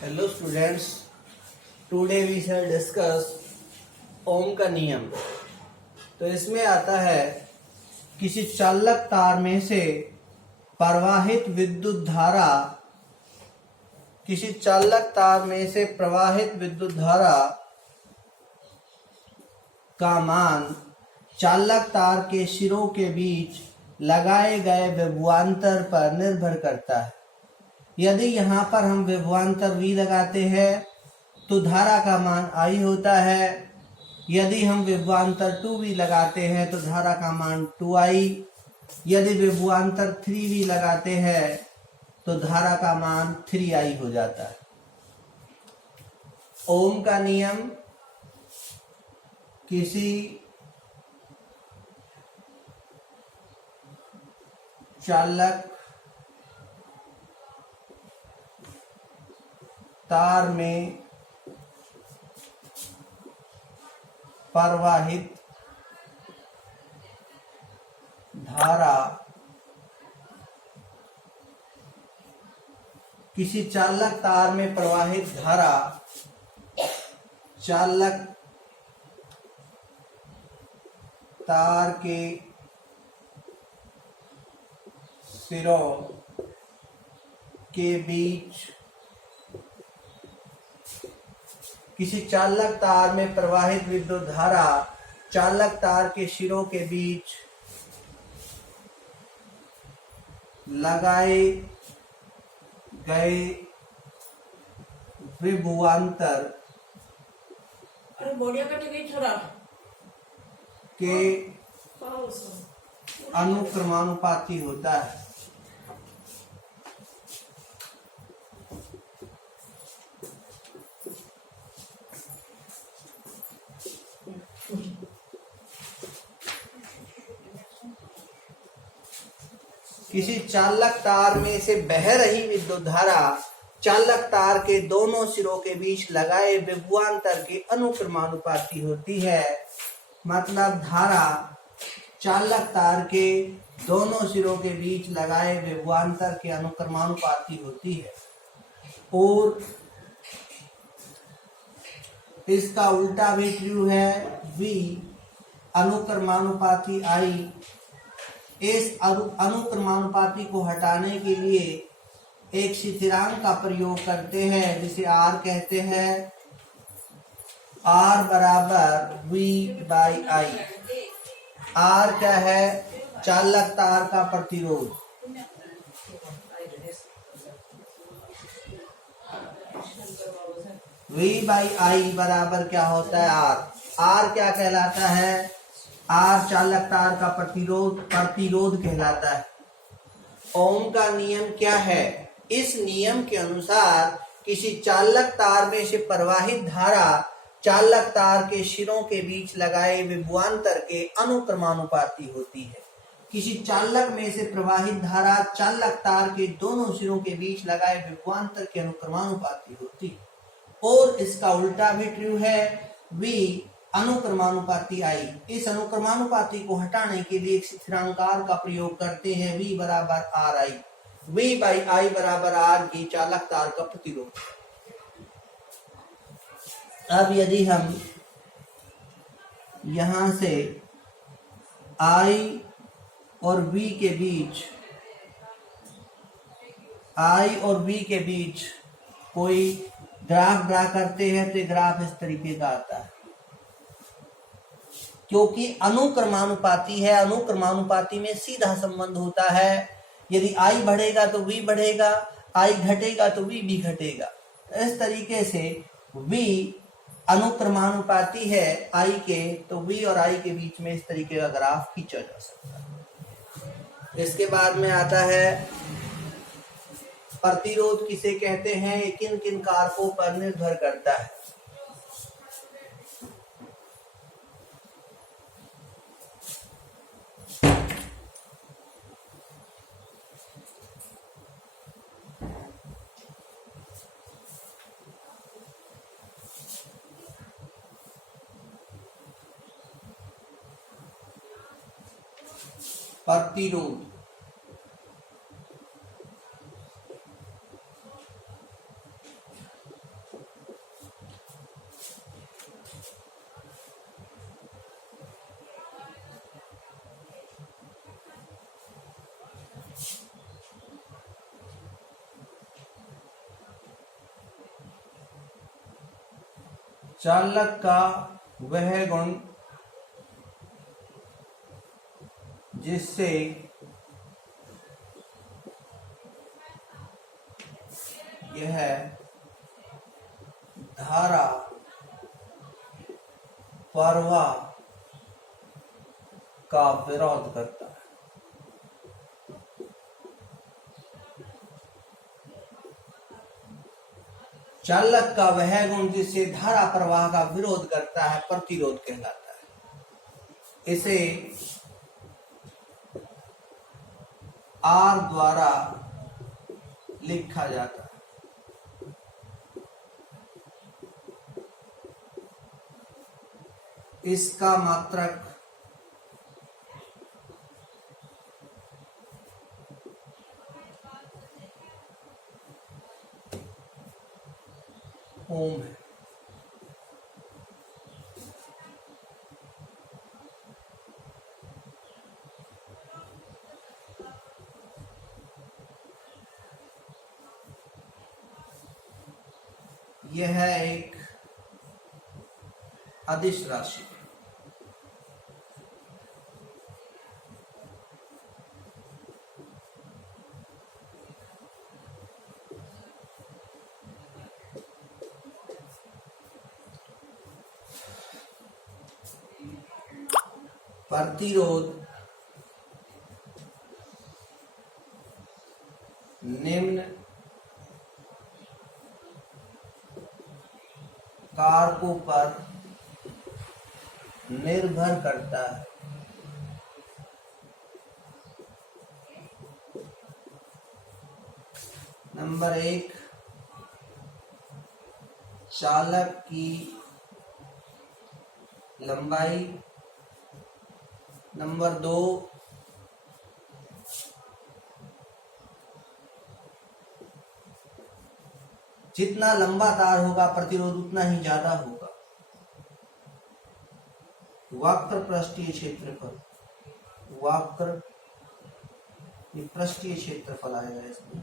Hello students, today we shall discuss Ohm का नियम। तो इसमें आता है किसी चालक तार में से प्रवाहित विद्युत धारा, किसी चालक तार में से प्रवाहित विद्युत धारा का मान चालक तार के सिरों के बीच लगाए गए विभवांतर पर निर्भर करता है। यदि यहाँ पर हम विभवांतर V लगाते हैं तो धारा का मान I होता है। यदि हम विभवांतर 2V लगाते हैं तो धारा का मान 2I। यदि विभवांतर 3V लगाते हैं तो धारा का मान 3I हो जाता है। ओम का नियम किसी चालक तार में प्रवाहित धारा, किसी चालक तार में प्रवाहित धारा चालक तार के सिरों के बीच, किसी चालक तार में प्रवाहित विद्युत धारा चालक तार के सिरों के बीच लगाए गए विभवांतर के अनुक्रमानुपाती होता है। किसी चालक तार में से बह रही विद्युत धारा चालक तार के दोनों सिरों के बीच लगाए विभवांतर के अनुक्रमानुपाती होती है। मतलब धारा चालक तार के दोनों सिरों के बीच लगाए विभवांतर के अनुक्रमानुपाती होती है। और इसका उल्टा भी ट्रू है। V अनुक्रमानुपाती I। इस अनुक्रमानुपाती को हटाने के लिए एक स्थिरांक का प्रयोग करते हैं जिसे R कहते हैं। R बराबर V बाई I। R क्या है? चालक तार का प्रतिरोध। V बाई I बराबर क्या होता है? R। R क्या कहलाता है? R चालक तार का प्रतिरोध कहलाता है। ओम का नियम क्या है? इस नियम के अनुसार किसी चालक तार में से प्रवाहित धारा चालक तार के सिरों के बीच लगाए विभवांतर के अनुक्रमानुपाती होती है। किसी चालक में से प्रवाहित धारा चालक तार के दोनों सिरों के बीच लगाए विभवांतर के अनुक्रमानुपाती होती है। और इसका उल्टा भी ट्रू है। V अनुक्रमानुपाती I। इस अनुक्रमानुपाती को हटाने के लिए एक स्थिरांकार का प्रयोग करते हैं। V बराबर RI। V बाई I बराबर R की चालक तार का प्रतिरोध। अब यदि हम यहां से I और V के बीच कोई ग्राफ ड्रा करते हैं तो ग्राफ इस तरीके का आता है। क्योंकि अनुक्रमानुपाती है, अनुक्रमानुपाती में सीधा संबंध होता है। यदि I बढ़ेगा तो V बढ़ेगा, I घटेगा तो V भी घटेगा। इस तरीके से V अनुक्रमानुपाती है I के, तो V और I के बीच में इस तरीके का ग्राफ खींचा जा सकता है। इसके बाद में आता है प्रतिरोध किसे कहते हैं, किन किन कारकों पर निर्भर करता है। प्रतिरोध चालक का वह गुण जिससे यह धारा प्रवाह का विरोध करता है। चालक का वह गुण जिससे धारा प्रवाह का विरोध करता है प्रतिरोध कहलाता है। इसे R द्वारा लिखा जाता है। इसका मात्रक ओम है। यह एक अदिश राशि है। प्रतिरोध निम्न कारकों पर निर्भर करता है। नंबर 1, चालक की लंबाई। नंबर 2, जितना लंबा तार होगा प्रतिरोध उतना ही ज्यादा होगा। वक्र पृष्ठीय क्षेत्रफल, वक्र ये पृष्ठीय क्षेत्रफल आएगा इसमें।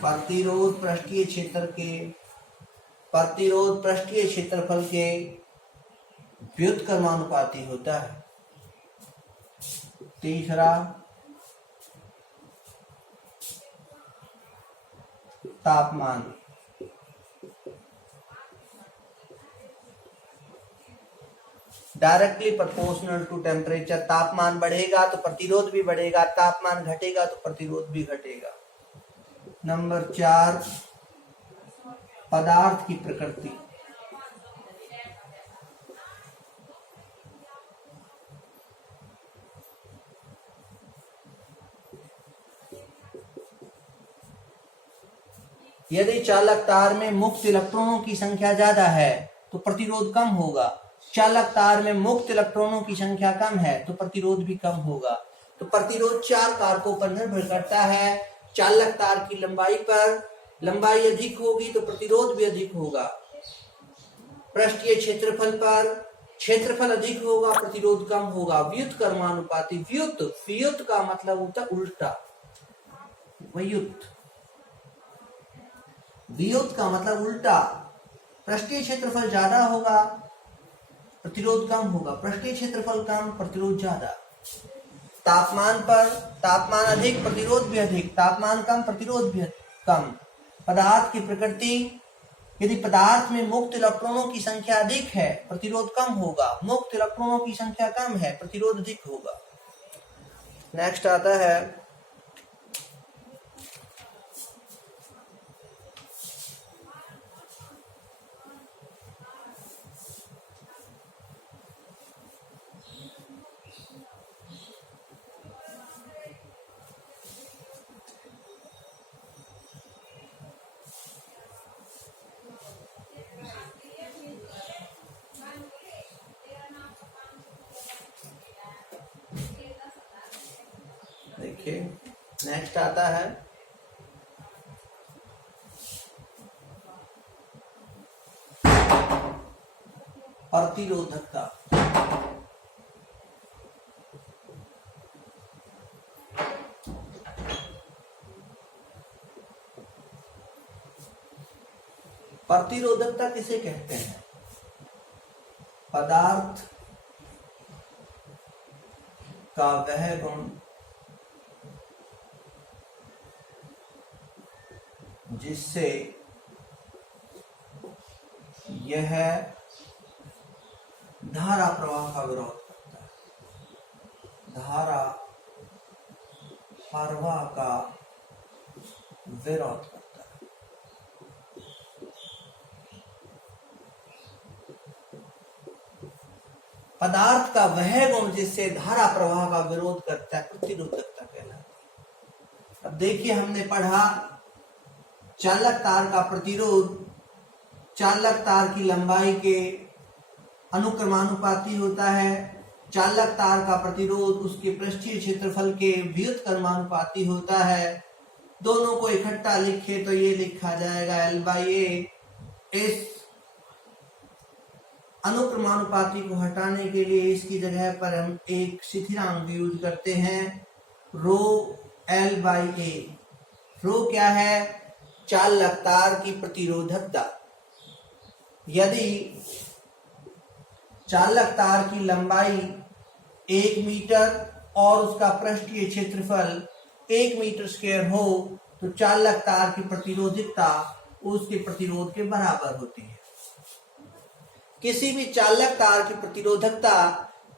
प्रतिरोध पृष्ठीय क्षेत्रफल के व्युत्क्रमानुपाती होता है। तीसरा, तापमान। Directly proportional to temperature. तापमान बढ़ेगा तो प्रतिरोध भी बढ़ेगा, तापमान घटेगा तो प्रतिरोध भी घटेगा। नंबर 4, पदार्थ की प्रकृति। यदि चालक तार में मुक्त इलेक्ट्रॉनों की संख्या ज्यादा है तो प्रतिरोध कम होगा। चालक तार में मुक्त इलेक्ट्रॉनों की संख्या कम है तो प्रतिरोध भी कम होगा। तो प्रतिरोध 4 कारकों पर निर्भर करता है। चालक तार की लंबाई पर, लंबाई अधिक होगी तो प्रतिरोध भी अधिक होगा। पृष्ठीय क्षेत्रफल पर, क्षेत्रफल अधिक होगा प्रतिरोध कम होगा। व्युत्क्रमानुपाती। व्युत का मतलब होता है उल्टा। व्युत का मतलब उल्टा। पृष्ठीय क्षेत्रफल ज्यादा होगा प्रतिरोध कम होगा, पृष्ठीय क्षेत्रफल कम प्रतिरोध ज्यादा। तापमान पर, तापमान अधिक प्रतिरोध भी अधिक, तापमान कम प्रतिरोध भी कम। पदार्थ की प्रकृति। यदि पदार्थ में मुक्त इलेक्ट्रॉनों की संख्या अधिक है प्रतिरोध कम होगा, मुक्त इलेक्ट्रॉनों की संख्या कम है प्रतिरोध अधिक होगा। नेक्स्ट आता है देखिए, नेक्स्ट आता है प्रतिरोधकता। प्रतिरोधकता किसे कहते हैं? पदार्थ का वह गुण जिससे यह धारा प्रवाह का विरोध करता है। धारा प्रवाह का विरोध करता है। पदार्थ का वह गुण जिससे धारा प्रवाह का विरोध करता है प्रतिरोधकता कहलाती है। अब देखिए, हमने पढ़ा चालक तार का प्रतिरोध चालक तार की लंबाई के अनुक्रमानुपाती होता है। चालक तार का प्रतिरोध उसके पृष्ठीय क्षेत्रफल के व्युत्क्रमानुपाती होता है। दोनों को इकट्ठा लिखे तो ये लिखा जाएगा L/A। इस अनुक्रमानुपाती को हटाने के लिए इसकी जगह पर हम एक स्थिरांक यूज करते हैं, रो L/A। रो क्या है? चालक तार की प्रतिरोधकता। यदि चालक तार की लंबाई 1 मीटर और उसका पृष्ठीय क्षेत्रफल 1 मीटर स्क्वायर हो तो चालक तार की प्रतिरोधकता उसके प्रतिरोध के बराबर होती है। किसी भी चालक तार की प्रतिरोधकता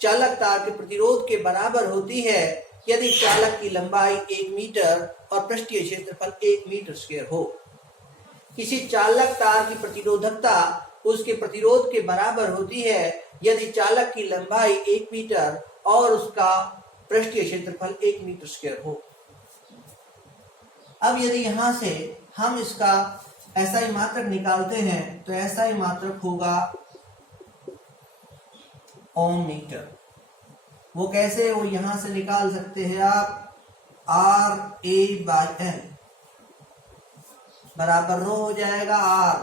चालक तार के प्रतिरोध के बराबर होती है यदि चालक की लंबाई 1 मीटर और पृष्ठीय क्षेत्रफल 1 मीटर स्क्वायर हो। किसी चालक तार की प्रतिरोधकता उसके प्रतिरोध के बराबर होती है यदि चालक की लंबाई 1 मीटर और उसका पृष्ठीय क्षेत्रफल 1 मीटर स्क्वायर हो। अब यदि यहां से हम इसका SI मात्रक निकालते हैं तो SI मात्रक होगा ओम मीटर। वो कैसे? वो यहां से निकाल सकते हैं आप, RA/N बराबर रो हो जाएगा R,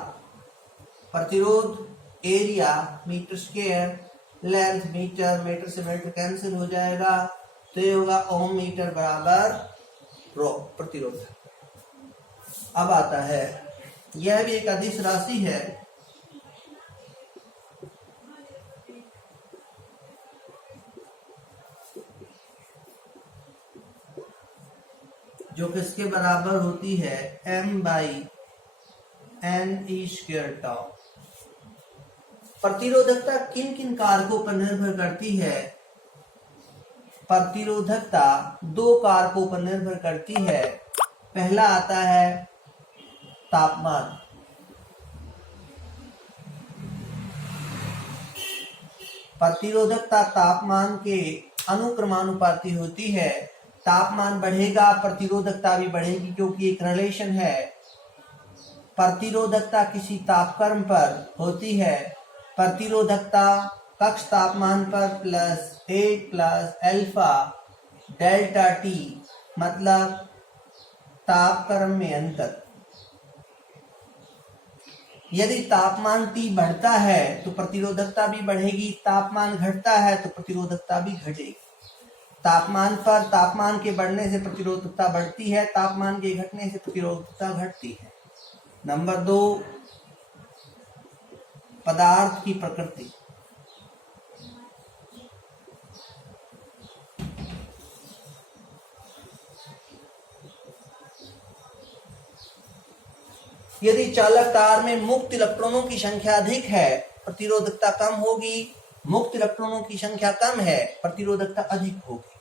प्रतिरोध area metre square, length metre, metre से मीटर कैंसिल हो जाएगा तो ये होगा ओम मीटर बराबर रो प्रतिरोध। अब आता है, यह भी एक अदिश राशि है जो किसके बराबर होती है? M/NE²τ। प्रतिरोधकता किन किन कारकों पर निर्भर करती है? प्रतिरोधकता 2 कारकों पर निर्भर करती है। पहला आता है तापमान। प्रतिरोधकता तापमान के अनुक्रमानुपाती होती है। तापमान बढ़ेगा प्रतिरोधकता भी बढ़ेगी क्योंकि एक रिलेशन है। प्रतिरोधकता किसी तापक्रम पर होती है। प्रतिरोधकता कक्ष तापमान पर +1 + अल्फा डेल्टा T मतलब तापक्रम में अंतर। यदि तापमान T बढ़ता है तो प्रतिरोधकता भी बढ़ेगी, तापमान घटता है तो प्रतिरोधकता भी घटेगी। तापमान पर तापमान के बढ़ने से प्रतिरोधकता बढ़ती है, तापमान के घटने से प्रतिरोधकता घटती है। नंबर 2, पदार्थ की प्रकृति। यदि चालक तार में मुक्त इलेक्ट्रॉनों की संख्या अधिक है प्रतिरोधकता कम होगी, मुक्त इलेक्ट्रॉनों की संख्या कम है प्रतिरोधकता अधिक होगी।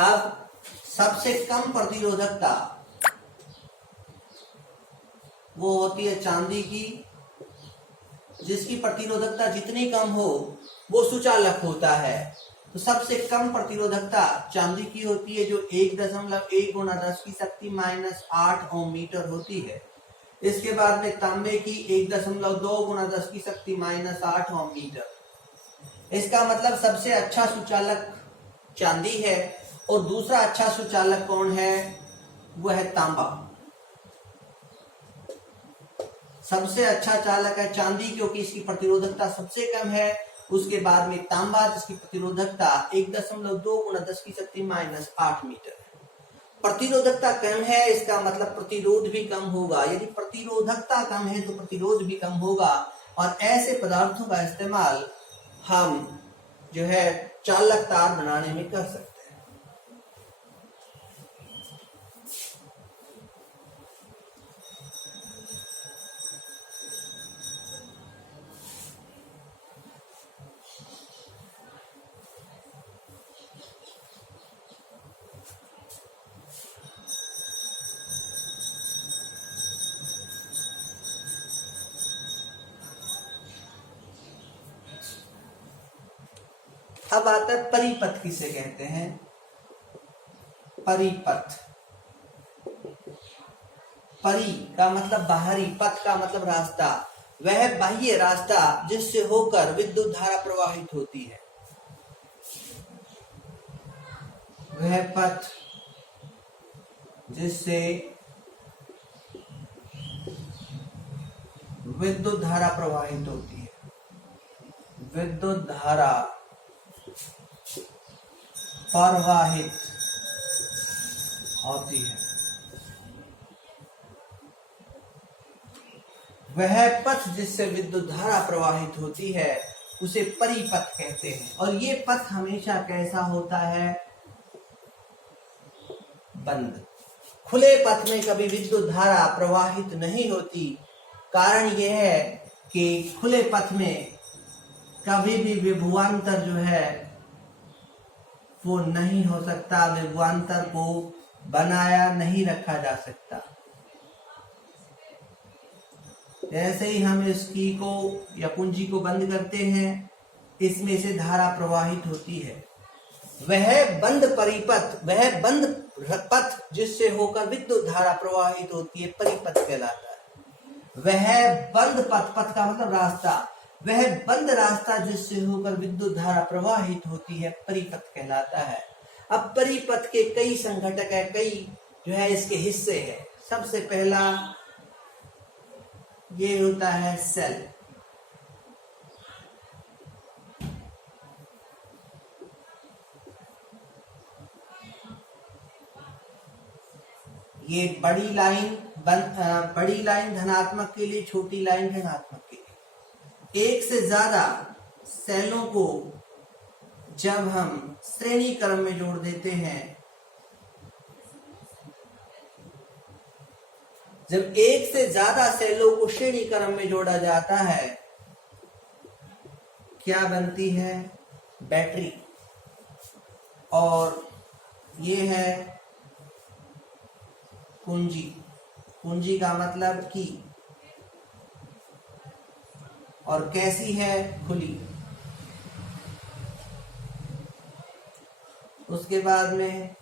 अब सबसे कम प्रतिरोधकता वो होती है चांदी की, जिसकी प्रतिरोधकता जितनी कम हो वो सुचालक होता है। तो सबसे कम प्रतिरोधकता चांदी की होती है जो 1.1 × 10⁻⁸ ओम मीटर होती है। इसके बाद में तांबे की 1.2 × 10⁻⁸ ओम मीटर। इसका मतलब सबसे अच्छा सुचालक चांदी है और दूसरा अच्छा सुचालक कौन है? वह है तांबा। सबसे अच्छा चालक है चांदी क्योंकि इसकी प्रतिरोधकता सबसे कम है। उसके बाद में तांबा जिसकी प्रतिरोधकता 1.2 × 10⁻⁸ मीटर है। प्रतिरोधकता कम है, इसका मतलब प्रतिरोध भी कम होगा। यदि प्रतिरोधकता कम है तो प्रतिरोध भी कम होगा, और ऐसे पदार्थों का इस्तेमाल हम जो है चालक तार बनाने में कर सकते हैं। अब आता है परिपथ किसे कहते हैं। परिपथ, परि का मतलब बाहरी, पथ का मतलब रास्ता। वह बाह्य रास्ता जिससे होकर विद्युत धारा प्रवाहित होती है। वह पथ जिससे विद्युत धारा प्रवाहित होती है। विद्युत धारा प्रवाहित होती है, वह पथ जिससे विद्युत धारा प्रवाहित होती है उसे परिपथ कहते हैं। और ये पथ हमेशा कैसा होता है? बंद। खुले पथ में कभी विद्युत धारा प्रवाहित नहीं होती। कारण यह है कि खुले पथ में कभी भी विभवांतर जो है वो नहीं हो सकता, विभवांतर को बनाया नहीं रखा जा सकता। जैसे ही हम इस की को या कुंजी को बंद करते हैं, इसमें से धारा प्रवाहित होती है। वह बंद परिपथ, वह बंद पथ जिससे होकर विद्युत धारा प्रवाहित होती है, परिपथ कहलाता है। वह बंद पथ, पथ का मतलब रास्ता, वह बंद रास्ता जिससे होकर विद्युत धारा प्रवाहित होती है, परिपथ कहलाता है। अब परिपथ के कई संघटक है, कई जो है इसके हिस्से हैं। सबसे पहला ये होता है सेल। ये बड़ी लाइन धनात्मक के लिए, छोटी लाइन ऋणात्मक के लिए। एक से ज्यादा सेलों को जब हम श्रेणी क्रम में जोड़ देते हैं, जब एक से ज्यादा सेलों को श्रेणी क्रम में जोड़ा जाता है, क्या बनती है? बैटरी। और ये है कुंजी। कुंजी का मतलब की। और कैसी है? खुली। उसके बाद में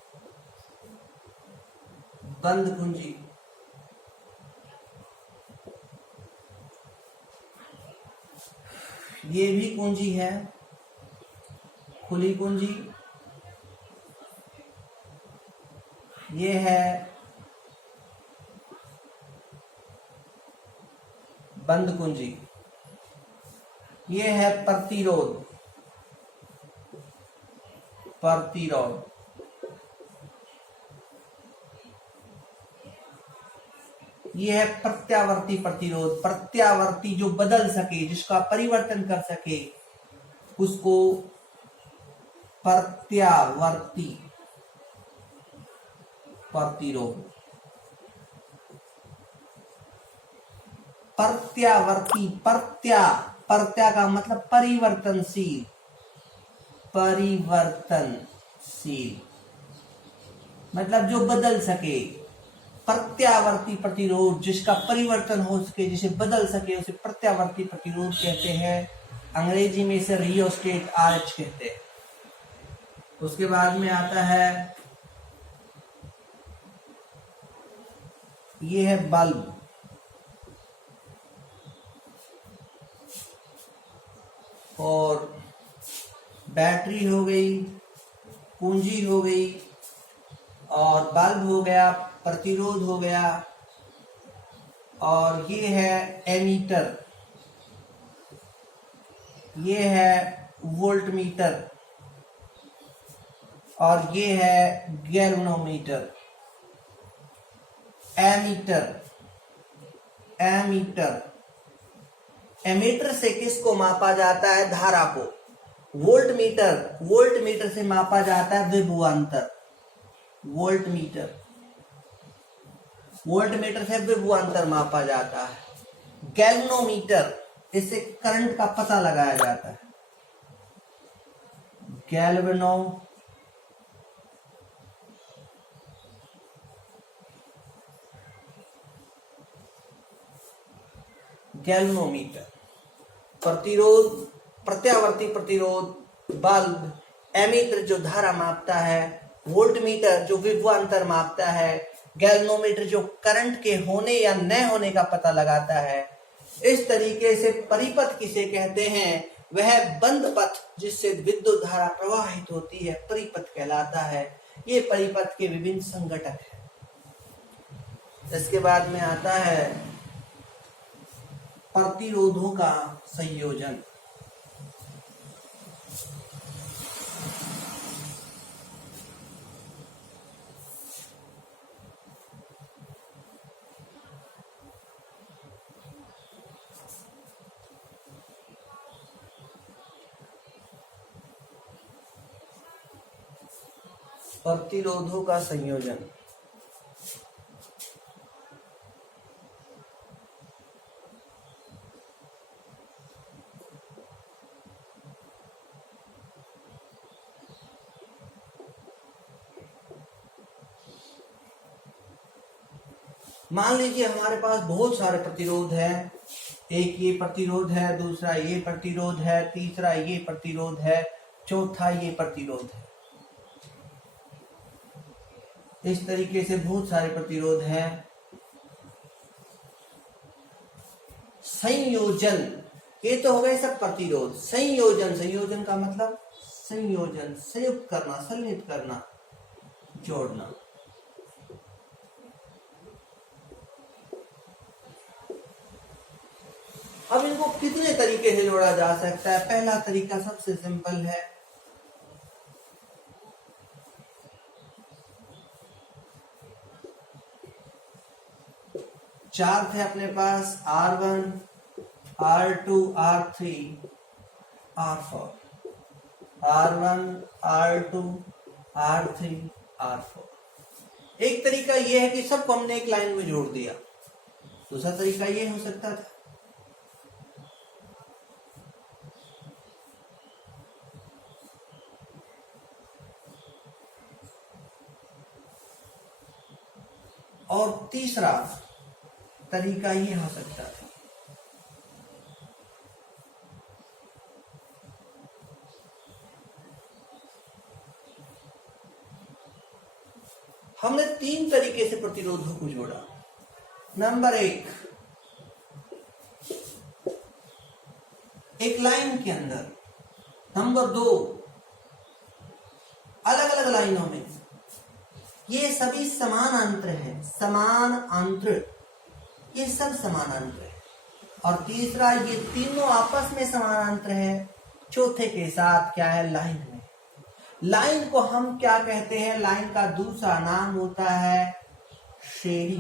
बंद कुंजी। ये भी कुंजी है, खुली कुंजी। ये है बंद कुंजी। ये है प्रतिरोध। प्रतिरोध। ये है प्रत्यावर्ती प्रतिरोध। प्रत्यावर्ती जो बदल सके, जिसका परिवर्तन कर सके, उसको प्रत्यावर्ती प्रतिरोध। प्रत्यावर्ती, प्रत्या का मतलब परिवर्तनशील। परिवर्तनशील मतलब जो बदल सके। प्रत्यावर्ती प्रतिरोध जिसका परिवर्तन हो सके, जिसे बदल सके, उसे प्रत्यावर्ती प्रतिरोध कहते हैं। अंग्रेजी में इसे रियोस्टेट RH कहते हैं। उसके बाद में आता है, ये है बल्ब। और बैटरी हो गई, कुंजी हो गई, और बल्ब हो गया, प्रतिरोध हो गया। और ये है एमीटर। ये है वोल्टमीटर। और ये है गैल्वेनोमीटर। एमीटर, एमीटर, एमीटर से किसको मापा जाता है? धारा को। वोल्ट मीटर, वोल्ट मीटर से मापा जाता है विभवांतर, वोल्ट मीटर, वोल्ट मीटर से विभवांतर मापा जाता है। गैल्वेनोमीटर, इससे करंट का पता लगाया जाता है। गैल्वेनोमीटर। प्रतिरोध, प्रत्यावर्ती प्रतिरोध, बल्ब। एमीटर जो धारा मापता है, वोल्टमीटर जो विभवांतर मापता है, गैल्वेनोमीटर जो करंट के होने या न होने का पता लगाता है। इस तरीके से परिपथ किसे कहते हैं? वह बंद पथ जिससे विद्युत धारा प्रवाहित होती है परिपथ कहलाता है। ये परिपथ के विभिन्न संघटक हैं। इसके बाद में आता है प्रतिरोधों का संयोजन। प्रतिरोधों का संयोजन। मान लीजिए हमारे पास बहुत सारे प्रतिरोध हैं। एक ये प्रतिरोध है, दूसरा ये प्रतिरोध है, तीसरा ये प्रतिरोध है, चौथा ये प्रतिरोध है। इस तरीके से बहुत सारे प्रतिरोध हैं। संयोजन, ये तो हो गए सब प्रतिरोध। संयोजन, संयोजन का मतलब संयोजन, संयुक्त करना, संयुक्त करना, जोड़ना। अब इनको कितने तरीके से जोड़ा जा सकता है? पहला तरीका सबसे सिंपल है, चार थे अपने पास, R1, R2, R3, R4, R1, R2, R3, R4। एक तरीका यह है कि सबको हमने एक लाइन में जोड़ दिया। दूसरा तरीका यह हो सकता था और तीसरा तरीका ये हो सकता था हमने तीन तरीके से प्रतिरोधों को जोड़ा। नंबर एक लाइन के अंदर। नंबर दो, अलग अलग लाइनों में। ये सभी समानांतर है, समानांतर, ये सब समानांतर है। और तीसरा, ये तीनों आपस में समानांतर है। चौथे के साथ क्या है? लाइन में। लाइन को हम क्या कहते हैं? लाइन का दूसरा नाम होता है श्रेणी।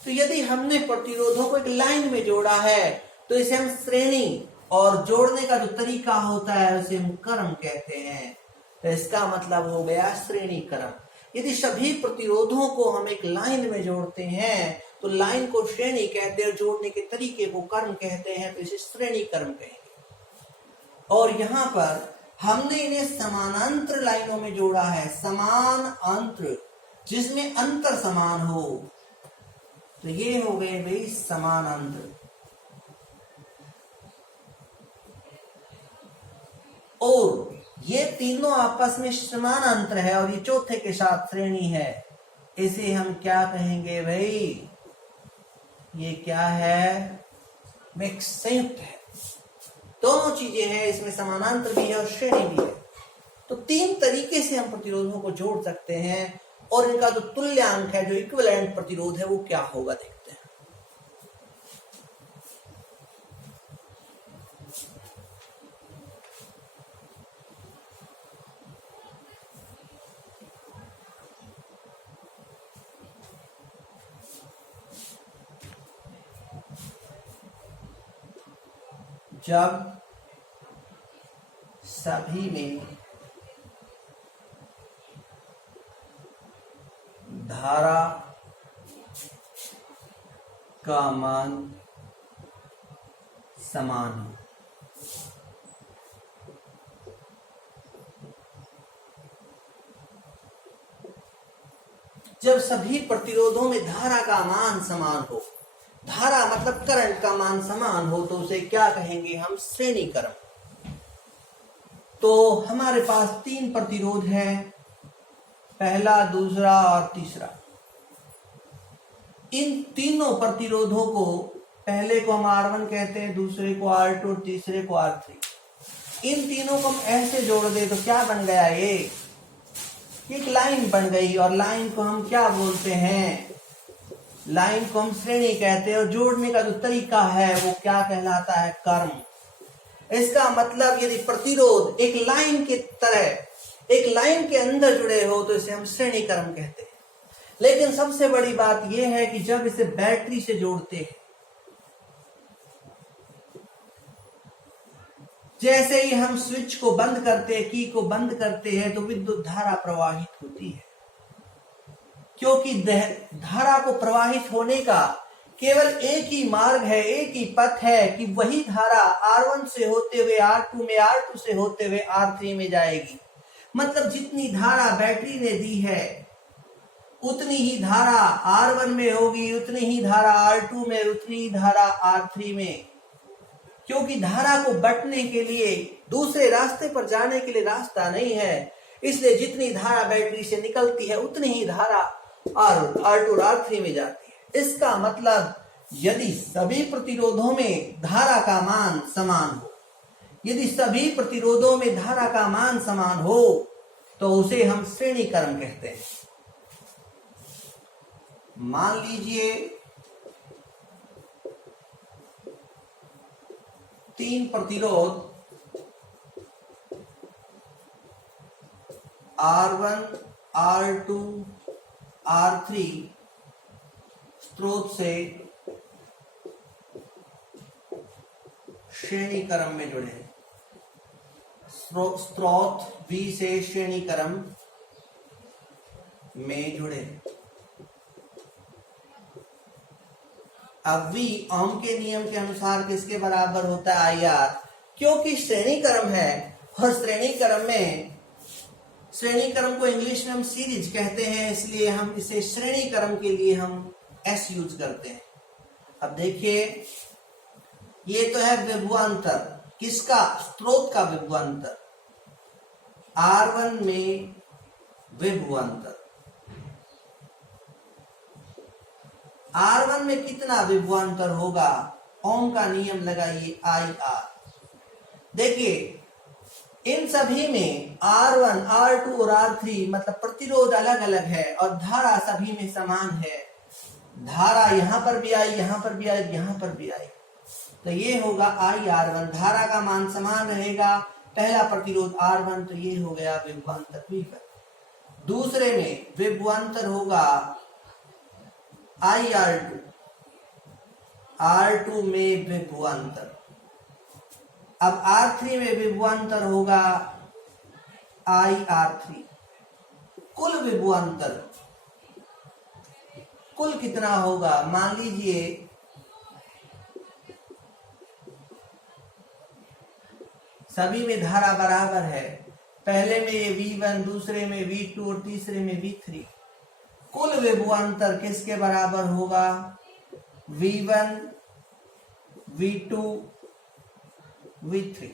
तो यदि हमने प्रतिरोधों को एक लाइन में जोड़ा है तो इसे हम श्रेणी, और जोड़ने का जो तरीका होता है उसे हम क्रम कहते हैं। तो इसका मतलब हो गया श्रेणी क्रम। यदि सभी प्रतिरोधों को हम एक लाइन में जोड़ते हैं तो लाइन को श्रेणी कहते हैं, जोड़ने के तरीके को क्रम कहते हैं, तो इसे श्रेणी क्रम कहेंगे। और यहाँ पर हमने इन्हें समानांतर लाइनों में जोड़ा है, समानांतर, जिसमें अंतर समान हो, तो ये हो गए भाई समानांतर। और ये तीनों आपस में समानांतर है और ये चौथे के साथ श्रेणी है। इसे हम क्या कहेंगे भाई? ये क्या है? मिक्स, संयुक्त है। दोनों चीजें हैं, इसमें समानांतर भी है और श्रेणी भी है। तो तीन तरीके से हम प्रतिरोधों को जोड़ सकते हैं और इनका जो तुल्यांक है, जो इक्विवेलेंट प्रतिरोध है, वो क्या होगा देखते हैं। जब सभी में धारा का मान समान हो। जब सभी प्रतिरोधों में धारा का मान समान हो, धारा मतलब करंट का मान समान हो, तो उसे क्या कहेंगे हम? श्रेणी क्रम। तो हमारे पास 3 प्रतिरोध है, पहला, दूसरा और तीसरा। इन तीनों प्रतिरोधों को, पहले को हम R1 कहते हैं, दूसरे को R2 और तीसरे को R3। इन तीनों को हम ऐसे जोड़ दे तो क्या बन गया? ये एक लाइन बन गई। और लाइन को हम क्या बोलते हैं? लाइन को हम श्रेणी कहते हैं। और जोड़ने का जो तरीका है वो क्या कहलाता है? क्रम। इसका मतलब यदि प्रतिरोध एक लाइन की तरह एक लाइन के अंदर जुड़े हो तो इसे हम श्रेणी क्रम कहते हैं। लेकिन सबसे बड़ी बात यह है कि जब इसे बैटरी से जोड़ते हैं, जैसे ही हम स्विच को बंद करते हैं, की को बंद करते हैं, तो विद्युत धारा प्रवाहित होती है। क्योंकि धारा को प्रवाहित होने का केवल एक ही मार्ग है, एक ही पथ है कि वही धारा R1 से होते हुए R2 में, R2 से होते हुए R3 में जाएगी। मतलब जितनी धारा बैटरी ने दी है उतनी ही धारा R1 में होगी, उतनी ही धारा R2 में, उतनी ही धारा R3 में। क्योंकि धारा को बंटने के लिए, दूसरे रास्ते पर जाने के लिए रास्ता नहीं है, इसलिए जितनी धारा बैटरी से निकलती है उतनी ही धारा R2 और R3 में जाती है। इसका मतलब यदि सभी प्रतिरोधों में धारा का मान समान हो, यदि सभी प्रतिरोधों में धारा का मान समान हो, तो उसे हम श्रेणी क्रम कहते हैं। मान लीजिए 3 प्रतिरोध R1, R2, R3 स्रोत से श्रेणी क्रम में जुड़े हैं। स्रोत V से श्रेणी क्रम में जुड़े। अब V ओम के नियम के अनुसार किसके बराबर होता है? IR। क्योंकि श्रेणी क्रम है और श्रेणी क्रम को इंग्लिश में हम सीरीज कहते हैं, इसलिए हम इसे श्रेणी क्रम के लिए हम S यूज करते हैं। अब देखिए, ये तो है विभवांतर। किसका? स्रोत का विभवांतर। R1 में विभवांतर। R1 में कितना विभवांतर होगा? ओम का नियम लगाइए, IR। देखिए, इन सभी में R1, R2 और R3 मतलब प्रतिरोध अलग अलग है और धारा सभी में समान है। धारा यहां पर भी आई, यहां पर भी आई, यहां पर भी आई, तो ये होगा IR1। धारा का मान समान रहेगा। पहला प्रतिरोध R1, तो ये हो गया विभवांतर V का। दूसरे में विभवांतर होगा IR2, R2 में विभवांतर। अब R3 में विभवांतर होगा IR3। कुल विभवांतर कुल कितना होगा? मान लीजिए सभी में धारा बराबर है। पहले में ये V1, दूसरे में V2 और तीसरे में V3। कुल विभवांतर किसके बराबर होगा? V1, V2, V3।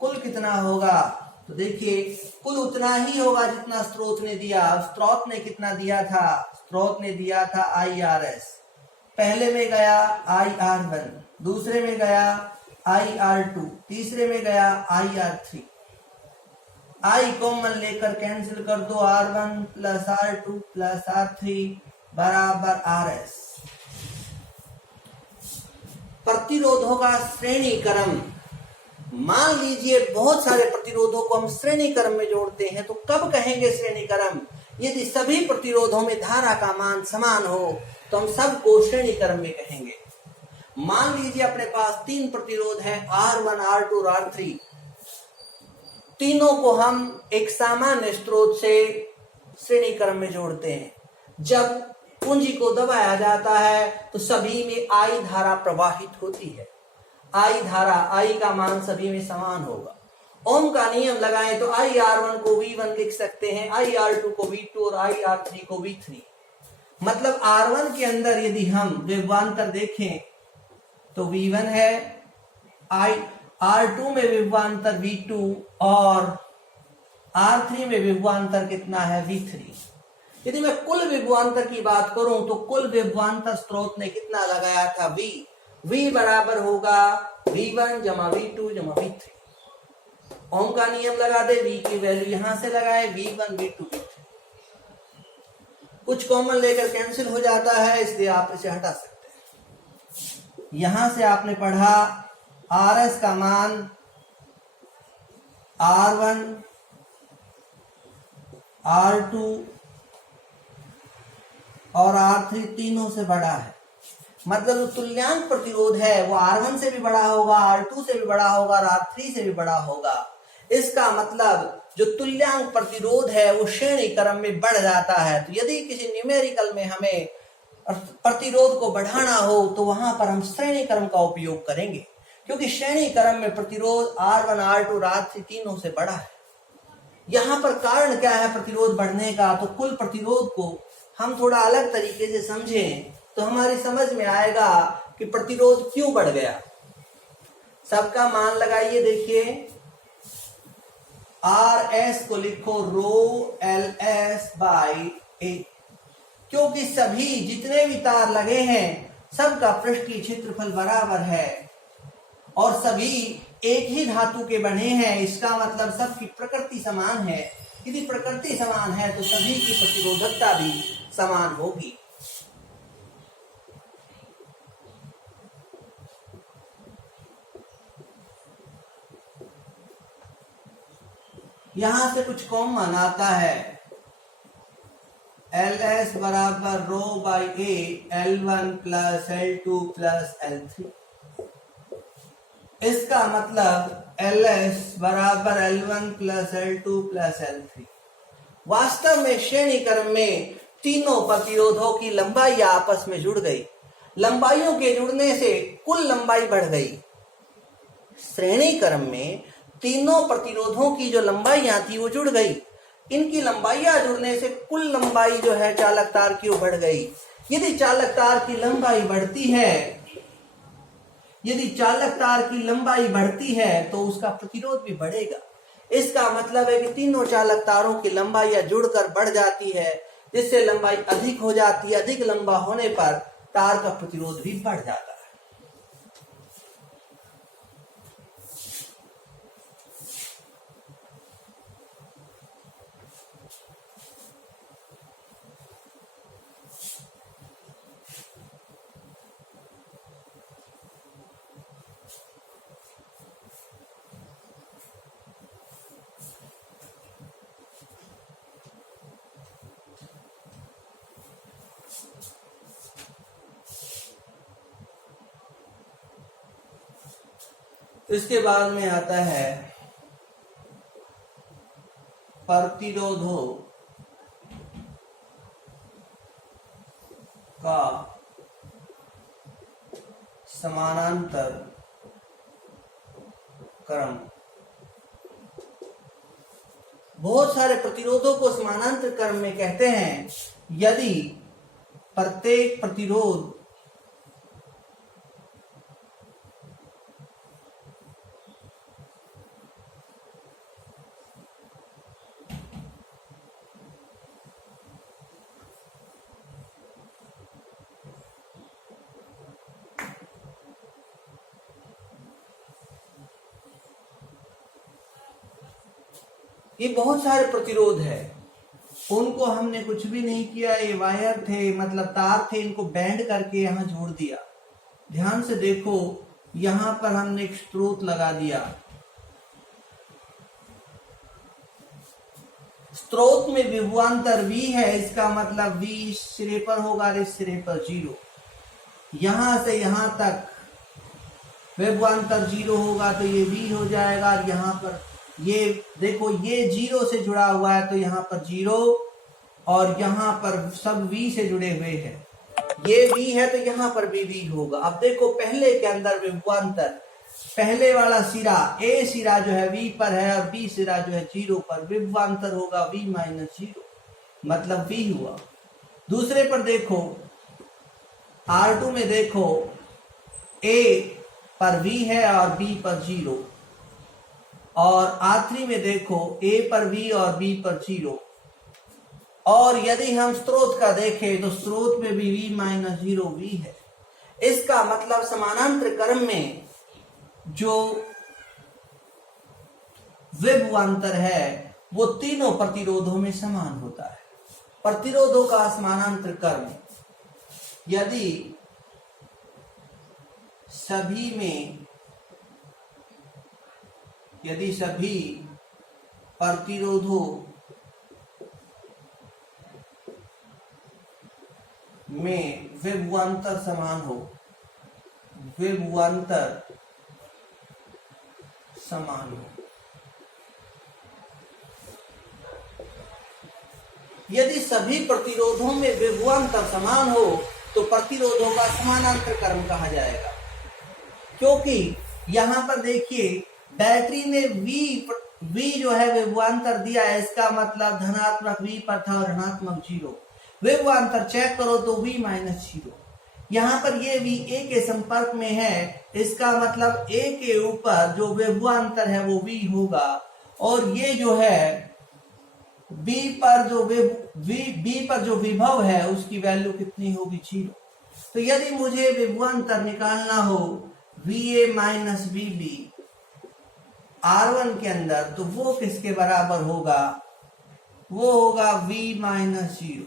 कुल कितना होगा? तो देखिए, कुल उतना ही होगा जितना स्रोत ने दिया। स्रोत ने कितना दिया था? स्रोत ने दिया था IRS। पहले में गया IR1, दूसरे में गया IR2, तीसरे में गया IR3। I कॉमन लेकर कैंसिल कर दो, R1 plus R2 plus R3 बराबर RS। प्रतिरोधों का श्रेणी क्रम। मान लीजिए बहुत सारे प्रतिरोधों को हम श्रेणी क्रम में जोड़ते हैं, तो कब कहेंगे श्रेणी क्रम? यदि सभी प्रतिरोधों में धारा का मान समान हो तो हम सबको श्रेणी क्रम में कहेंगे। मान लीजिए अपने पास 3 प्रतिरोध है R1, R2 और R3। तीनों को हम एक सामान्य स्रोत से श्रेणी क्रम में जोड़ते हैं। जब कुंजी को दबाया जाता है तो सभी में I धारा प्रवाहित होती है। I धारा, I का मान सभी में समान होगा। ओम का नियम लगाएं तो IR1 को V1 लिख सकते हैं, IR2 को V2 और IR3 को V3। मतलब R1 के अंदर यदि हम विभवांतर देखें तो V1 है, R2 में विभवांतर V2 और R3 में विभवांतर कितना है, V3। यदि मैं कुल विभवांतर की बात करूं तो कुल विभवांतर स्रोत ने कितना लगाया था, V बराबर होगा V1 जमा V2 जमा V3। ओम का नियम लगा दे, V की वैल्यू यहां से लगाए, V1 V2 V3। कुछ कॉमन लेकर कैंसिल हो जाता है, इसलिए आप इसे हटा सकते हैं। यहां से आपने पढ़ा RS का मान R1, R2 और R3 तीनों से बड़ा है। मतलब जो तुल्यांक प्रतिरोध है वो R1 से भी बड़ा होगा, R2 से भी बड़ा होगा और R3 से भी बड़ा होगा। इसका मतलब जो तुल्यांक प्रतिरोध है वो श्रेणी क्रम में बढ़ जाता है। तो यदि किसी न्यूमेरिकल में हमें प्रतिरोध को बढ़ाना हो तो वहां पर हम श्रेणी क्रम का उपयोग करेंगे, क्योंकि श्रेणी क्रम में प्रतिरोध R1, R2 और R3 तीनों से बड़ा है। यहाँ पर कारण क्या है प्रतिरोध बढ़ने का, तो कुल प्रतिरोध को हम थोड़ा अलग तरीके से समझें तो हमारी समझ में आएगा कि प्रतिरोध क्यों बढ़ गया। सबका मान लगाइए, देखिए RS को लिखो रो LS बाई A, क्योंकि सभी जितने भी तार लगे हैं सबका पृष्ठीय क्षेत्रफल बराबर है और सभी एक ही धातु के बने हैं। इसका मतलब सबकी प्रकृति समान है। यदि प्रकृति समान है तो सभी की प्रतिरोधकता भी समान होगी। यहां से कुछ कॉमन आता है, LS बराबर rho by A, L1 plus L2 plus L3। इसका मतलब LS बराबर L1 plus L2 plus L3। वास्तव में श्रेणी क्रम में तीनों प्रतिरोधों की लंबाई आपस में जुड़ गई। लंबाइयों के जुड़ने से कुल लंबाई बढ़ गई। श्रेणी क्रम में तीनों प्रतिरोधों की जो लंबाइयां थी वो जुड़ गई। इनकी लंबाइयां जुड़ने से कुल लंबाई जो है चालक तार की वो बढ़ गई। यदि चालक तार की लंबाई बढ़ती है, यदि चालक तार की लंबाई बढ़ती है तो उसका प्रतिरोध भी बढ़ेगा। इसका मतलब है कि तीनों चालक तारों की लंबाइयां जुड़कर बढ़ जाती है, जिससे लंबाई अधिक हो जाती है। अधिक लंबा होने पर तार का प्रतिरोध भी बढ़ जाता है। इसके बाद में आता है प्रतिरोधों का समानांतर क्रम। बहुत सारे प्रतिरोधों को समानांतर क्रम में कहते हैं यदि प्रत्येक प्रतिरोध ये बहुत सारे प्रतिरोध है, उनको हमने कुछ भी नहीं किया। ये वायर थे, मतलब तार थे, इनको बैंड करके यहां जोड़ दिया। ध्यान से देखो, यहां पर हमने एक स्रोत लगा दिया। स्रोत में विभवांतर V है, इसका मतलब V इस सिरे पर होगा और इस सिरे पर 0। यहां से यहां तक विभवांतर 0 होगा तो ये V हो जाएगा। और यहाँ पर ये देखो ये 0 से जुड़ा हुआ है तो यहाँ पर 0 और यहाँ पर सब V से जुड़े हुए हैं। ये V है तो यहाँ पर भी V होगा। अब देखो पहले के अंदर विभवांतर, पहले वाला सिरा A सिरा जो है V पर है और B सिरा जो है 0 पर, विभवांतर होगा V माइनस 0, मतलब V हुआ। दूसरे पर देखो R2 में देखो A पर V है और B पर 0, और R3 में देखो A पर V और B पर 0। और यदि हम स्रोत का देखें तो स्रोत में भी V माइनस 0 V है। इसका मतलब समानांतर क्रम में जो विभवांतर है वो तीनों प्रतिरोधों में समान होता है। प्रतिरोधों का समानांतर क्रम यदि सभी प्रतिरोधों में विभवांतर समान हो, विभवांतर समान हो, यदि सभी प्रतिरोधों में विभवांतर समान हो तो प्रतिरोधों का समानांतर क्रम कहा जाएगा। क्योंकि यहां पर देखिए बैटरी ने V जो है विभवांतर दिया है, इसका मतलब धनात्मक V पर था और ऋणात्मक 0। विभवांतर चेक करो तो V माइनस 0। यहाँ पर ये V A के संपर्क में है, इसका मतलब A के ऊपर जो विभवांतर है वो V होगा, और ये जो है B पर जो विभव है उसकी वैल्यू कितनी होगी 0। तो यदि मुझे विभवांतर निकालना हो VA माइनस VB R1 के अंदर, तो वो किसके बराबर होगा, वो होगा V माइनस 0।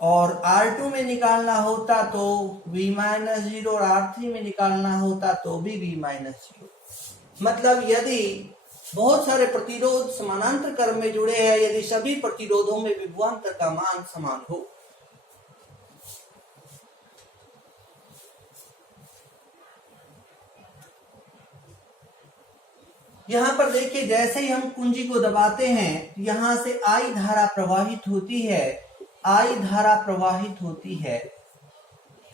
और R2 में निकालना होता तो V माइनस 0 और R3 में निकालना होता तो भी V माइनस 0। मतलब यदि बहुत सारे प्रतिरोध समानांतर क्रम में जुड़े हैं, यदि सभी प्रतिरोधों में विभवांतर का मान समान हो। यहां पर देखिए जैसे ही हम कुंजी को दबाते हैं यहां से I धारा प्रवाहित होती है, I धारा प्रवाहित होती है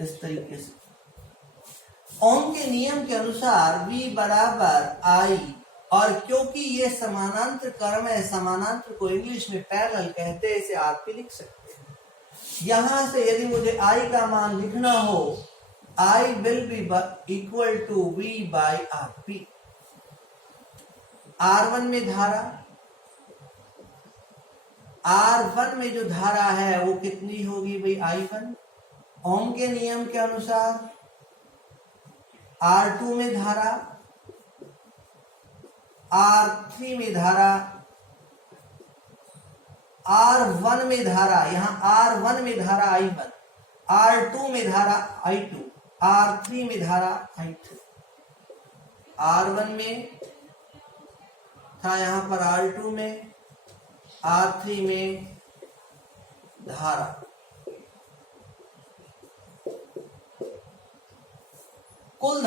इस तरीके से। ओम के नियम के अनुसार V बराबर I, और क्योंकि ये समानांतर क्रम है, समानांतर को इंग्लिश में पैरेलल कहते हैं, इसे RP लिख सकते हैं। यहां से यदि मुझे I का मान लिखना हो, I will be equal to V by RP। R1 में धारा, R1 में जो धारा है वो कितनी होगी भाई I1। ओम के नियम के अनुसार R2 में धारा, R3 में धारा, R1 में धारा, यहां R1 में धारा I1, R2 में धारा I2, R3 में धारा I3। R1 में था, यहां पर R2 में, R3 में धारा। कुल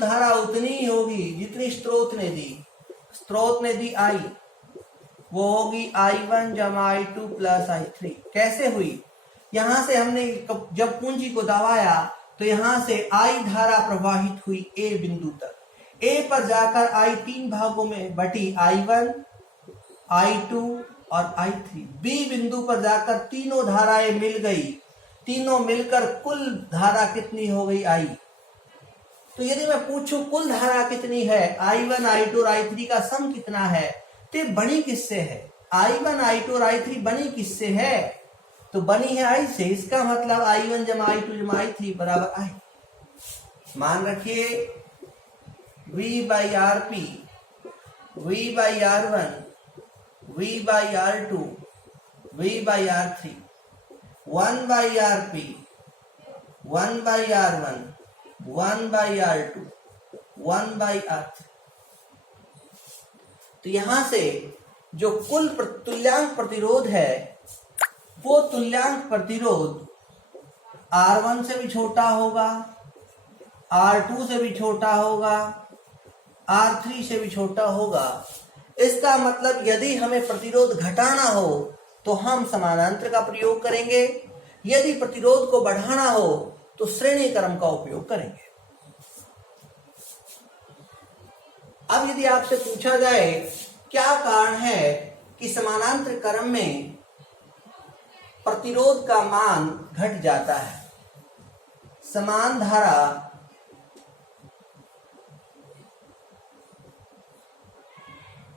धारा उतनी ही होगी जितनी स्रोत ने दी। स्रोत ने दी I, वो होगी I1 जमा I2 प्लस I3। कैसे हुई, यहां से हमने जब कुंजी को दबाया तो यहां से I धारा प्रवाहित हुई A बिंदु तक। A पर जाकर I 3 भागों में बटी, I1, I2 और I3। B बिंदु पर जाकर तीनों धाराएं मिल गई, तीनों मिलकर कुल धारा कितनी हो गई I। तो यदि मैं पूछूं कुल धारा कितनी है, I1, I2 और I3 का सम कितना है, तो बनी किससे है, I1, I2 और I3 बनी किससे है, तो बनी है I से। इसका मतलब I1 जमा I2 जमा I3 बराबर I। मान रखिए V by RP, V by R1, V by R2, V by R3, 1 by RP, 1 by R1, 1 by R2, 1 by R3। तो यहां से जो कुल तुल्यांक प्रतिरोध है वो तुल्यांक प्रतिरोध R1 से भी छोटा होगा, R2 से भी छोटा होगा, R3 से भी छोटा होगा। इसका मतलब यदि हमें प्रतिरोध घटाना हो तो हम समानांतर का प्रयोग करेंगे, यदि प्रतिरोध को बढ़ाना हो तो श्रेणी क्रम का उपयोग करेंगे। अब यदि आपसे पूछा जाए क्या कारण है कि समानांतर क्रम में प्रतिरोध का मान घट जाता है, समान धारा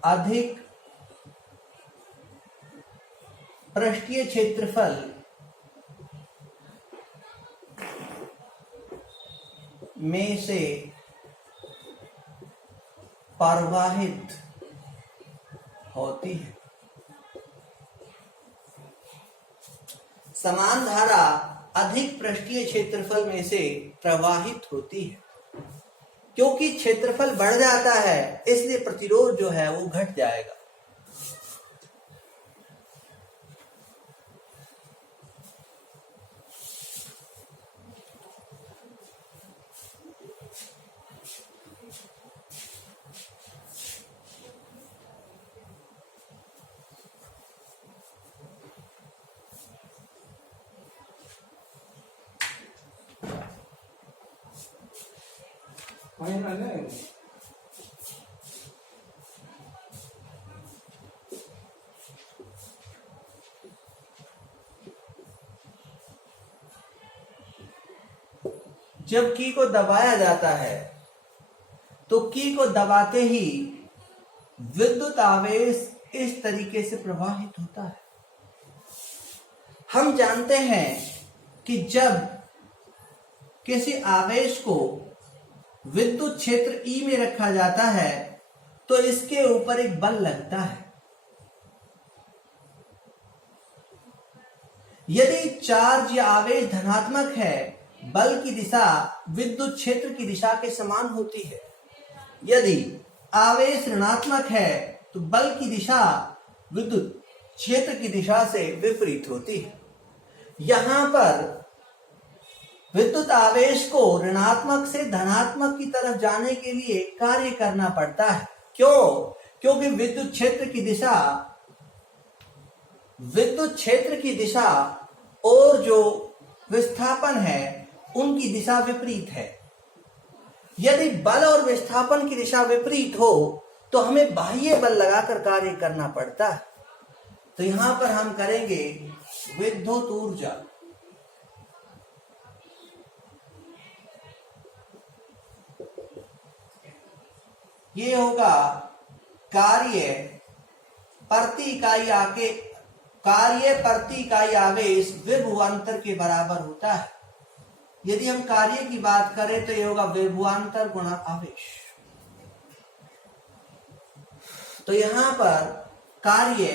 अधिक पृष्ठीय क्षेत्रफल में से प्रवाहित होती है। समान धारा अधिक पृष्ठीय क्षेत्रफल में से प्रवाहित होती है। क्योंकि क्षेत्रफल बढ़ जाता है इसलिए प्रतिरोध जो है वो घट जाएगा। जब की को दबाया जाता है तो की को दबाते ही विद्युत आवेश इस तरीके से प्रवाहित होता है। हम जानते हैं कि जब किसी आवेश को विद्युत क्षेत्र E में रखा जाता है तो इसके ऊपर एक बल लगता है। यदि चार्ज या आवेश धनात्मक है, बल की दिशा विद्युत क्षेत्र की दिशा के समान होती है। यदि आवेश ऋणात्मक है तो बल की दिशा विद्युत क्षेत्र की दिशा से विपरीत होती है। यहां पर विद्युत आवेश को ऋणात्मक से धनात्मक की तरफ जाने के लिए कार्य करना पड़ता है। क्यों? क्योंकि विद्युत क्षेत्र की दिशा और जो विस्थापन है उनकी दिशा विपरीत है। यदि बल और विस्थापन की दिशा विपरीत हो तो हमें बाह्य बल लगाकर कार्य करना पड़ता है। तो यहां पर हम करेंगे विद्युत ऊर्जा। ये होगा कार्य प्रति इकाई आवेश विभवांतर के बराबर होता है। यदि हम कार्य की बात करें तो ये होगा विभवांतर गुणा आवेश। तो यहां पर कार्य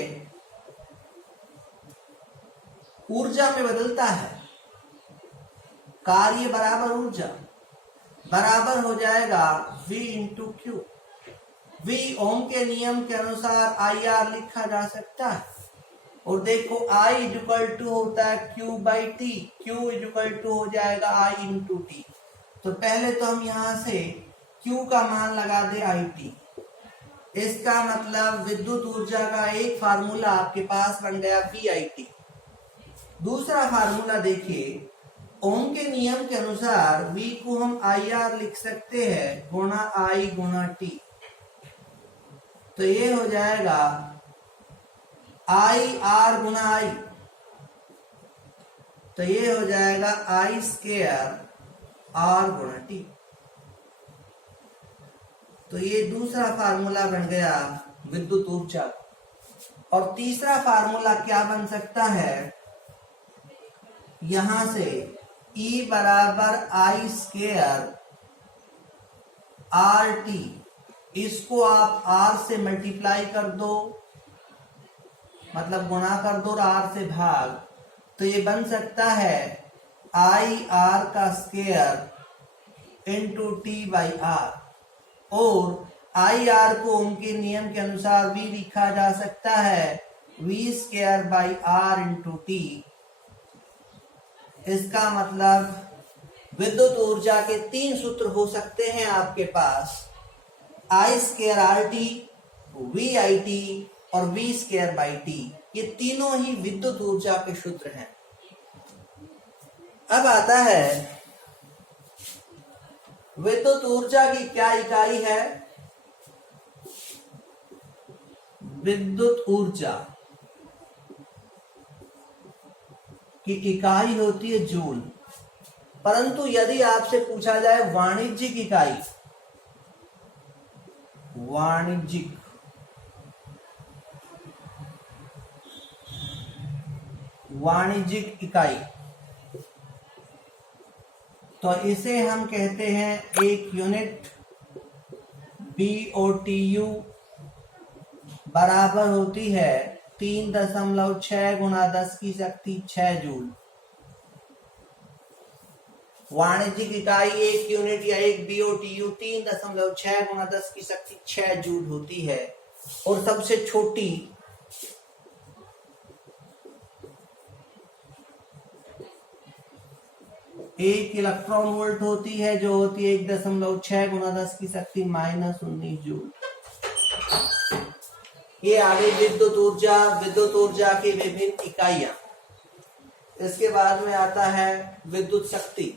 ऊर्जा में बदलता है। कार्य बराबर ऊर्जा बराबर हो जाएगा V इंटू क्यू। V ओम के नियम के अनुसार IR लिखा जा सकता है। और देखो I इक्वल टू होता है Q by T. Q equal to हो जाएगा I इंटू टी। तो पहले तो हम यहां से Q का मान लगा दे IT। इसका मतलब विद्युत ऊर्जा का एक फार्मूला आपके पास बन गया VIT। दूसरा फार्मूला देखिए, ओम के नियम के अनुसार V को हम IR लिख सकते हैं गुणा I गुणा T। तो ये हो जाएगा IR गुणा I। तो ये हो जाएगा I स्क्वायर R गुणा T। तो ये दूसरा फार्मूला बन गया विद्युत ऊर्जा। और तीसरा फार्मूला क्या बन सकता है, यहां से E बराबर I स्क्वायर RT। इसको आप R से मल्टीप्लाई कर दो, मतलब गुणा कर दो और R से भाग। तो ये बन सकता है IR का square into T by R। और IR को ओम के नियम के अनुसार V लिखा जा सकता है V square by R into T। इसका मतलब विद्युत ऊर्जा के 3 सूत्र हो सकते हैं आपके पास, I²RT, VIT और V²/T। ये तीनों ही विद्युत ऊर्जा के सूत्र हैं। अब आता है विद्युत ऊर्जा की क्या इकाई है? विद्युत ऊर्जा की इकाई होती है जूल। परंतु यदि आपसे पूछा जाए वाणिज्यिक इकाई, वाणिज्यिक इकाई, तो इसे हम कहते हैं एक यूनिट BOTU बराबर होती है 3.6 गुणा 10⁶ जूल। वाणिज्यिक इकाई एक यूनिट या एक BOTU 3.6 गुणा 10⁶ जूल होती है। और सबसे छोटी एक इलेक्ट्रॉन वोल्ट होती है, जो होती है 1.6 गुणा 10⁻⁻⁹ जूल। ये आगे विद्युत ऊर्जा की विभिन्न इकाइयां। इसके बाद में आता है विद्युत शक्ति।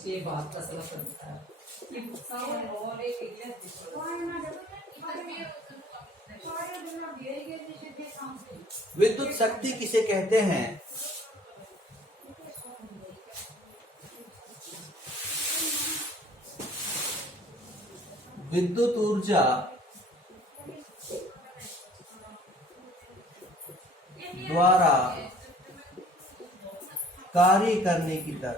के बाद का सलाह करता है। विद्युत शक्ति किसे कहते हैं? विद्युत ऊर्जा द्वारा कार्य करने की दर,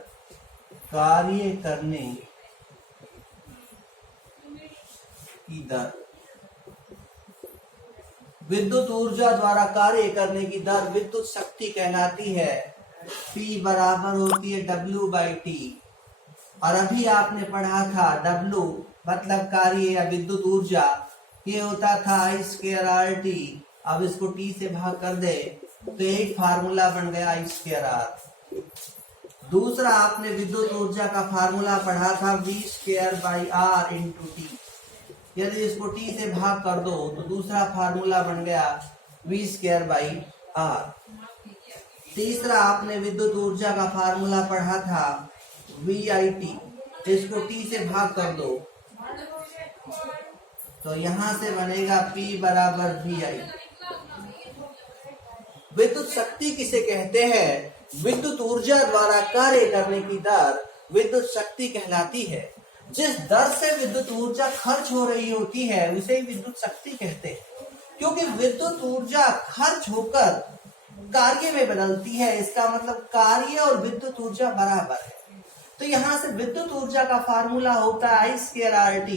विद्युत ऊर्जा द्वारा कार्य करने की दर विद्युत शक्ति कहलाती है। P बराबर होती है W/T। और अभी आपने पढ़ा था W मतलब कार्य या विद्युत ऊर्जा, ये होता था I²RT। अब इसको T से भाग कर दे तो एक फार्मूला बन गया I²R। दूसरा आपने विद्युत ऊर्जा का फार्मूला पढ़ा था V²/R × T। यदि इसको T से भाग कर दो तो दूसरा फार्मूला बन गया V²/R। तीसरा आपने विद्युत ऊर्जा का फार्मूला पढ़ा था VIT। इसको T से भाग कर दो तो यहां से बनेगा P बराबर VI। विद्युत शक्ति किसे कहते हैं? विद्युत ऊर्जा द्वारा कार्य करने की दर विद्युत शक्ति कहलाती है। जिस दर से विद्युत ऊर्जा खर्च हो रही होती है उसे विद्युत शक्ति कहते हैं। क्योंकि विद्युत ऊर्जा खर्च होकर कार्य में बदलती है, इसका मतलब कार्य और विद्युत ऊर्जा बराबर है। तो यहां से विद्युत ऊर्जा का फार्मूला होता है I²RT।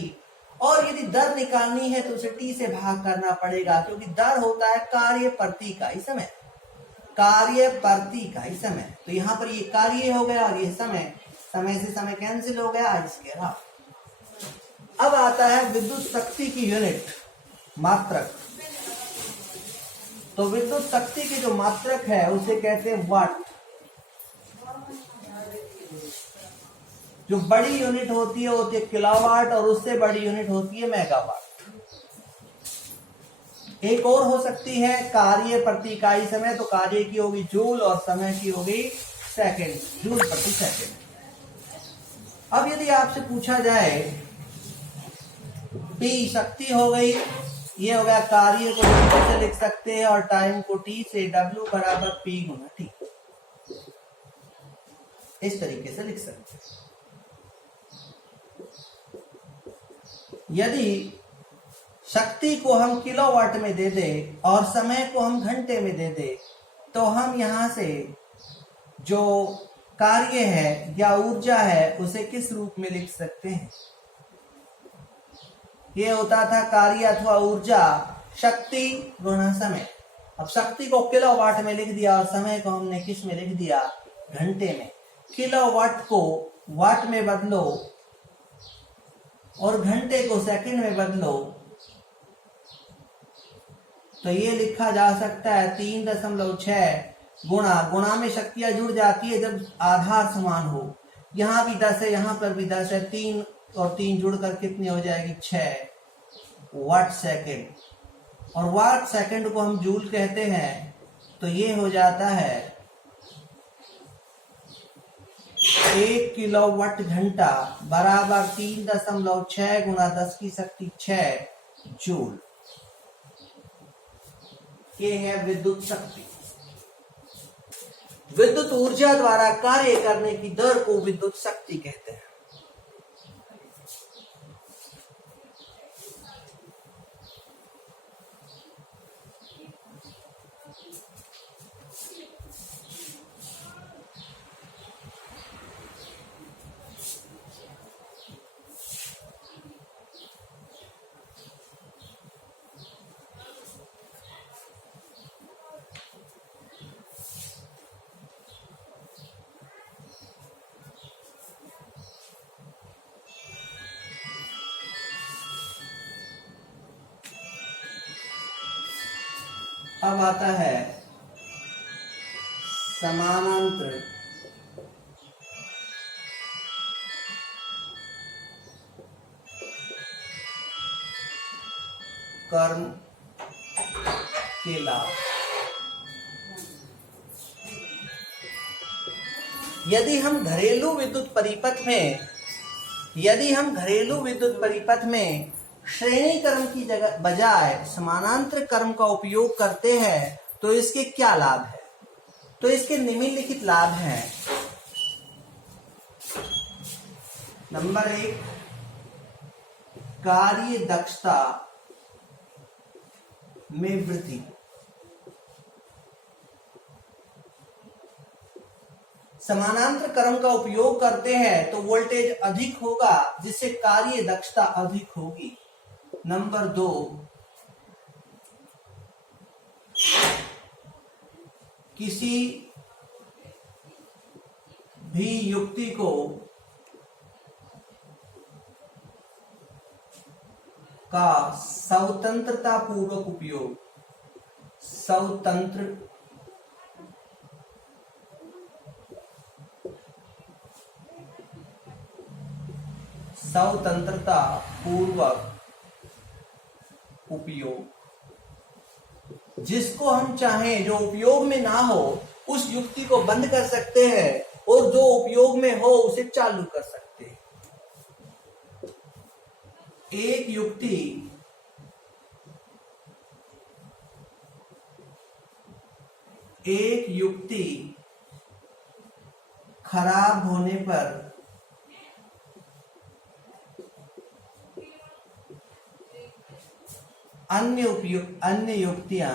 और यदि दर निकालनी है तो उसे T से भाग करना पड़ेगा, क्योंकि दर होता है कार्य प्रति इकाई समय, तो यहाँ पर ये कार्य हो गया और ये समय से समय कैंसिल हो गया, I²R। अब आता है विद्युत शक्ति की यूनिट, मात्रक। तो विद्युत शक्ति की जो मात्रक है उसे कहते हैं वाट। जो बड़ी यूनिट होती है किलोवाट, और उससे बड़ी यूनिट होती है मेगावाट। एक और हो सकती है कार्य प्रति इकाई समय, तो कार्य की होगी जूल और समय की होगी सेकंड, जूल प्रति सेकंड। अब यदि आपसे पूछा जाए P शक्ति हो गई, ये हो गया कार्य को T से लिख सकते हैं और टाइम को T से, W बराबर P गुना T, इस तरीके से लिख सकते हैं। यदि शक्ति को हम किलोवाट में दे दे और समय को हम घंटे में दे दे, तो हम यहां से जो कार्य है या ऊर्जा है उसे किस रूप में लिख सकते हैं? ये होता था कार्य अथवा ऊर्जा शक्ति गुणा समय। अब शक्ति को किलोवाट में लिख दिया और समय को हमने किस में लिख दिया? घंटे में। किलोवाट को वाट में बदलो और घंटे को सेकंड में बदलो तो ये लिखा जा सकता है 3.6 गुणा में शक्तियां जुड़ जाती है जब आधार समान हो। यहां भी 10 है, यहां पर भी 10 है, 3 और 3 जुड़कर कितनी हो जाएगी? 6 वाट सेकंड। और वाट सेकंड को हम जूल कहते हैं तो ये हो जाता है 1 किलोवाट घंटा बराबर 3.6 गुणा 10 की शक्ति 6 जूल। ये है विद्युत शक्ति। विद्युत ऊर्जा द्वारा कार्य करने की दर को विद्युत शक्ति कहते हैं। अब आता है समानांतर कर्म के लाभ। यदि हम घरेलू विद्युत परिपथ में श्रेणी क्रम की जगह बजाय समानांतर क्रम का उपयोग करते हैं तो इसके क्या लाभ है? तो इसके निम्नलिखित लाभ हैं। नंबर 1, कार्य दक्षता में वृद्धि। समानांतर क्रम का उपयोग करते हैं तो वोल्टेज अधिक होगा जिससे कार्य दक्षता अधिक होगी। नंबर 2, किसी भी युक्ति को का स्वतंत्रता पूर्वक उपयोग, स्वतंत्रता पूर्वक उपयोग, जिसको हम चाहें जो उपयोग में ना हो उस युक्ति को बंद कर सकते हैं और जो उपयोग में हो उसे चालू कर सकते हैं। एक युक्ति खराब होने पर अन्य युक्तियां